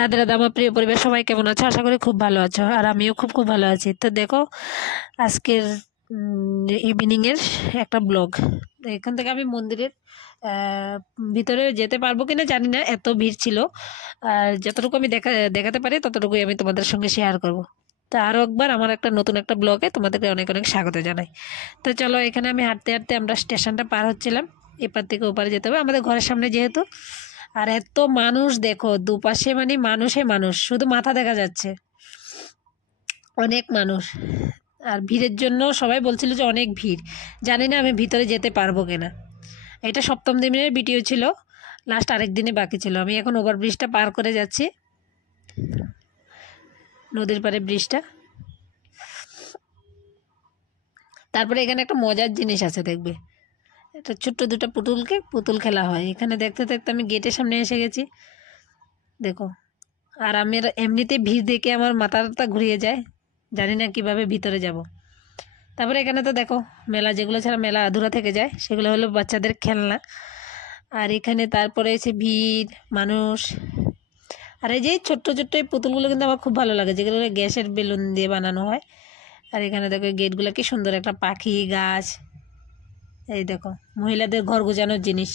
রাধে রাধে আমার প্রিয় পরিবার, সবাই কেমন আছো? আশা করি খুব ভালো আছো, আর আমিও খুব খুব ভালো আছি। তো দেখো, আজকের ইভিনিংয়ের একটা ব্লগ। এখান থেকে আমি মন্দিরের ভিতরে যেতে পারবো কিনা জানি না, এত ভিড় ছিল। আর যতটুকু আমি দেখাতে পারি ততটুকুই আমি তোমাদের সঙ্গে শেয়ার করব। তো আরও একবার আমার একটা নতুন একটা ব্লগে তোমাদেরকে অনেক অনেক স্বাগত জানাই। তো চলো, এখানে আমি হাঁটতে হাঁটতে আমরা স্টেশনটা পার হচ্ছিলাম। এপার থেকে ওপারে যেতে হবে আমাদের ঘরের সামনে যেহেতু। আর এত মানুষ দেখো, দুপাশে মানে মানুষে মানুষ, শুধু মাথা দেখা যাচ্ছে, অনেক মানুষ। আর ভিড়ের জন্য সবাই বলছিল যে অনেক ভিড়, জানি না আমি ভিতরে যেতে পারবো কিনা। এটা সপ্তম দিনের ভিডিও ছিল, লাস্ট আরেক দিনে বাকি ছিল। আমি এখন ওভারব্রিজটা পার করে যাচ্ছি, নদীর পাড়ে ব্রিজটা। তারপরে এখানে একটা মজার জিনিস আছে, দেখবে এটা ছোট্ট দুটো পুতুল খেলা হয় এখানে। দেখতে দেখতে আমি গেটের সামনে এসে গেছি, দেখো। আর আমি এমনিতে ভিড় দেখে আমার মাথাটা ঘুরিয়ে যায়, জানি না কিভাবে ভিতরে যাব। তারপরে এখানে তো দেখো মেলা, যেগুলো ছাড়া মেলা আধুরা থেকে যায় সেগুলো হলো বাচ্চাদের খেলনা। আর এখানে তারপরে এসে ভিড় মানুষ। আর এই যে ছোট্ট ছোট্ট এই পুতুলগুলো কিন্তু আমার খুব ভালো লাগে, যেগুলো গ্যাসের বেলুন দিয়ে বানানো হয়। আর এখানে দেখো গেটগুলো কি সুন্দর, একটা পাখি, গাছ। এই দেখো মহিলাদের ঘর গোছানোর জিনিস,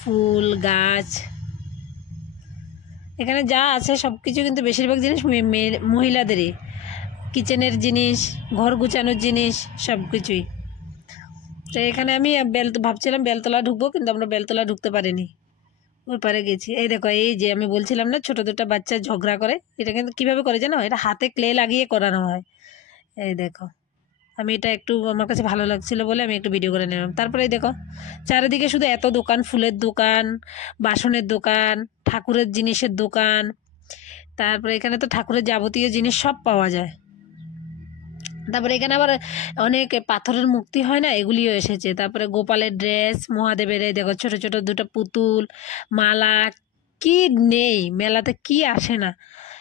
ফুল গাছ। এখানে যা আছে সব কিছু কিন্তু বেশিরভাগ জিনিস মহিলাদেরই, কিচেনের জিনিস, ঘর গুছানোর জিনিস, সব কিছুই। তো এখানে আমি ভাবছিলাম বেলতলা ঢুকবো, কিন্তু আমরা বেলতলা ঢুকতে পারিনি, ওই পারে গেছি। এই দেখো, এই যে আমি বলছিলাম না ছোট দুটো বাচ্চা ঝগড়া করে, এটা কিন্তু কীভাবে করে জানো, এটা হাতে ক্লে লাগিয়ে করানো হয়। এই দেখো, আমি এটা একটু আমার কাছে ভালো লাগছিল বলে আমি একটু ভিডিও করে নিলাম। তারপরে এই দেখো চারিদিকে শুধু এত দোকান, ফুলের দোকান, বাসনের দোকান, ঠাকুরের জিনিসের দোকান। তারপরে এখানে তো ঠাকুরের যাবতীয় জিনিস সব পাওয়া যায়। তারপরে এখানে আবার অনেক পাথরের মূর্তি হয় না, এগুলিও এসেছে। তারপরে গোপালের ড্রেস, মহাদেবের এই দেখো ছোট ছোট দুটো পুতুল, মালা, কি নেই মেলাতে, কি আসে না।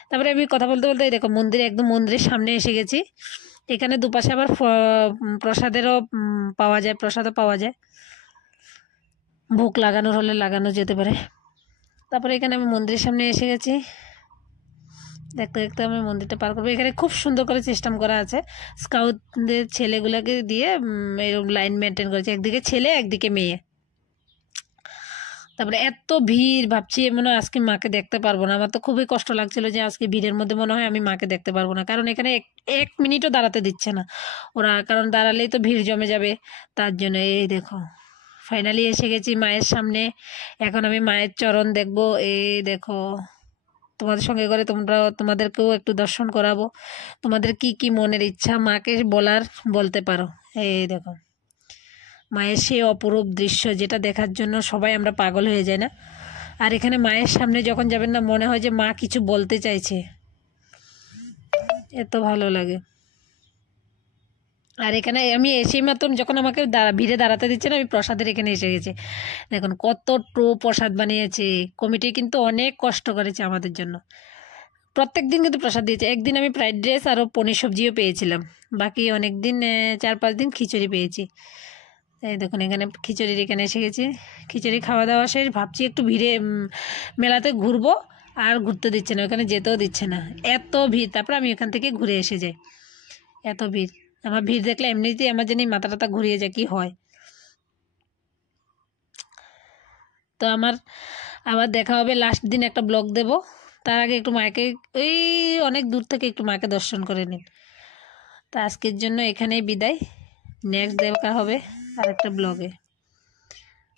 তারপরে আমি কথা বলতে বলতে এই দেখো মন্দিরে, একদম মন্দিরের সামনে এসে গেছি। এখানে দুপাশে আবার প্রসাদেরও পাওয়া যায়, প্রসাদও পাওয়া যায়, ভোগ লাগানোর হলে লাগানো যেতে পারে। তারপরে এখানে আমি মন্দিরের সামনে এসে গেছি, দেখতে দেখতে আমি মন্দিরটা পার করবো। এখানে খুব সুন্দর করে সিস্টেম করা আছে, স্কাউটদের ছেলেগুলোকে দিয়ে এরকম লাইন মেনটেন করেছে, একদিকে ছেলে একদিকে মেয়ে। তারপরে এত ভিড়, ভাবছি মনে হয় আজকে মাকে দেখতে পারবো না। আমার তো খুবই কষ্ট লাগছিল যে আজকে ভিড়ের মধ্যে মনে হয় আমি মাকে দেখতে পারবো না, কারণ এখানে এক মিনিটও দাঁড়াতে দিচ্ছে না ওরা, কারণ দাঁড়ালেই তো ভিড় জমে যাবে। তার জন্য এই দেখো ফাইনালি এসে গেছি মায়ের সামনে। এখন আমি মায়ের চরণ দেখবো। এই দেখো, তোমাদের সঙ্গে করে তোমাদেরকেও একটু দর্শন করাবো। তোমাদের কি কি মনের ইচ্ছা মাকে বলতে পারো। এই দেখো মায়ের সেই অপরূপ দৃশ্য, যেটা দেখার জন্য সবাই আমরা পাগল হয়ে যাই না। আর এখানে মায়ের সামনে যখন যাবেন না, মনে হয় যে মা কিছু বলতে চাইছে, এত ভালো লাগে। আর এখানে আমি এসেই মাত্র যখন আমাকে ভিড়ে দাঁড়াতে দিচ্ছে না, আমি প্রসাদের এখানে এসে গেছি। দেখুন কত প্রসাদ বানিয়েছে কমিটি, কিন্তু অনেক কষ্ট করেছে আমাদের জন্য। প্রত্যেক দিন কিন্তু প্রসাদ দিয়েছে। একদিন আমি ফ্রাইড রাইস আরও পনির সবজিও পেয়েছিলাম, বাকি অনেক দিন 4-5 দিন খিচুড়ি পেয়েছি। এই দেখুন এখানে খিচুড়ির এখানে এসে গেছি, খিচুড়ি খাওয়া দাওয়া শেষ। ভাবছি একটু ভিড়ে মেলাতে ঘুরবো, আর ঘুরতে দিচ্ছে না, ওখানে যেতেও দিচ্ছে না, এত ভিড়। তারপর আমি ওখান থেকে ঘুরে এসে যাই, এত ভিড়। আমার ভিড় দেখলে এমনিতেই আমার জানি মাথা টাথা ঘুরিয়ে যায়, কি হয়। তো আবার দেখা হবে লাস্ট দিন, একটা ব্লগ দেব। তার আগে একটু মাকে, ওই অনেক দূর থেকে একটু মাকে দর্শন করে নিন। তা আজকের জন্য এখানেই বিদায়, নেক্সট দেখা হবে আর একটা ব্লগে।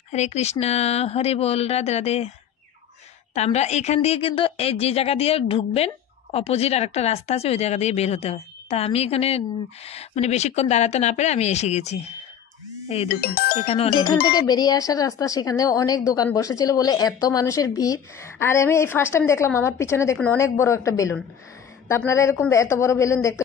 হরে কৃষ্ণা, হরে বল, রাধে রাধে। তা আমরা এখান দিয়ে কিন্তু এই যে জায়গা দিয়ে ঢুকবেন, অপোজিট আর একটা রাস্তা আছে, ওই জায়গা দিয়ে বের হতে হয়। তা আমি এখানে মানে বেশিক্ষণ দাঁড়াতে না পেরে আমি এসে গেছি। এই দেখুন এখানে যেখান থেকে বেরিয়ে আসার রাস্তা, সেখানে অনেক দোকান বসেছিল বলে এত মানুষের ভিড়। আর আমি এই ফার্স্ট টাইম দেখলাম, আমার পিছনে দেখুন অনেক বড় একটা বেলুন। তা আপনারা এরকম এত বড় বেলুন দেখতে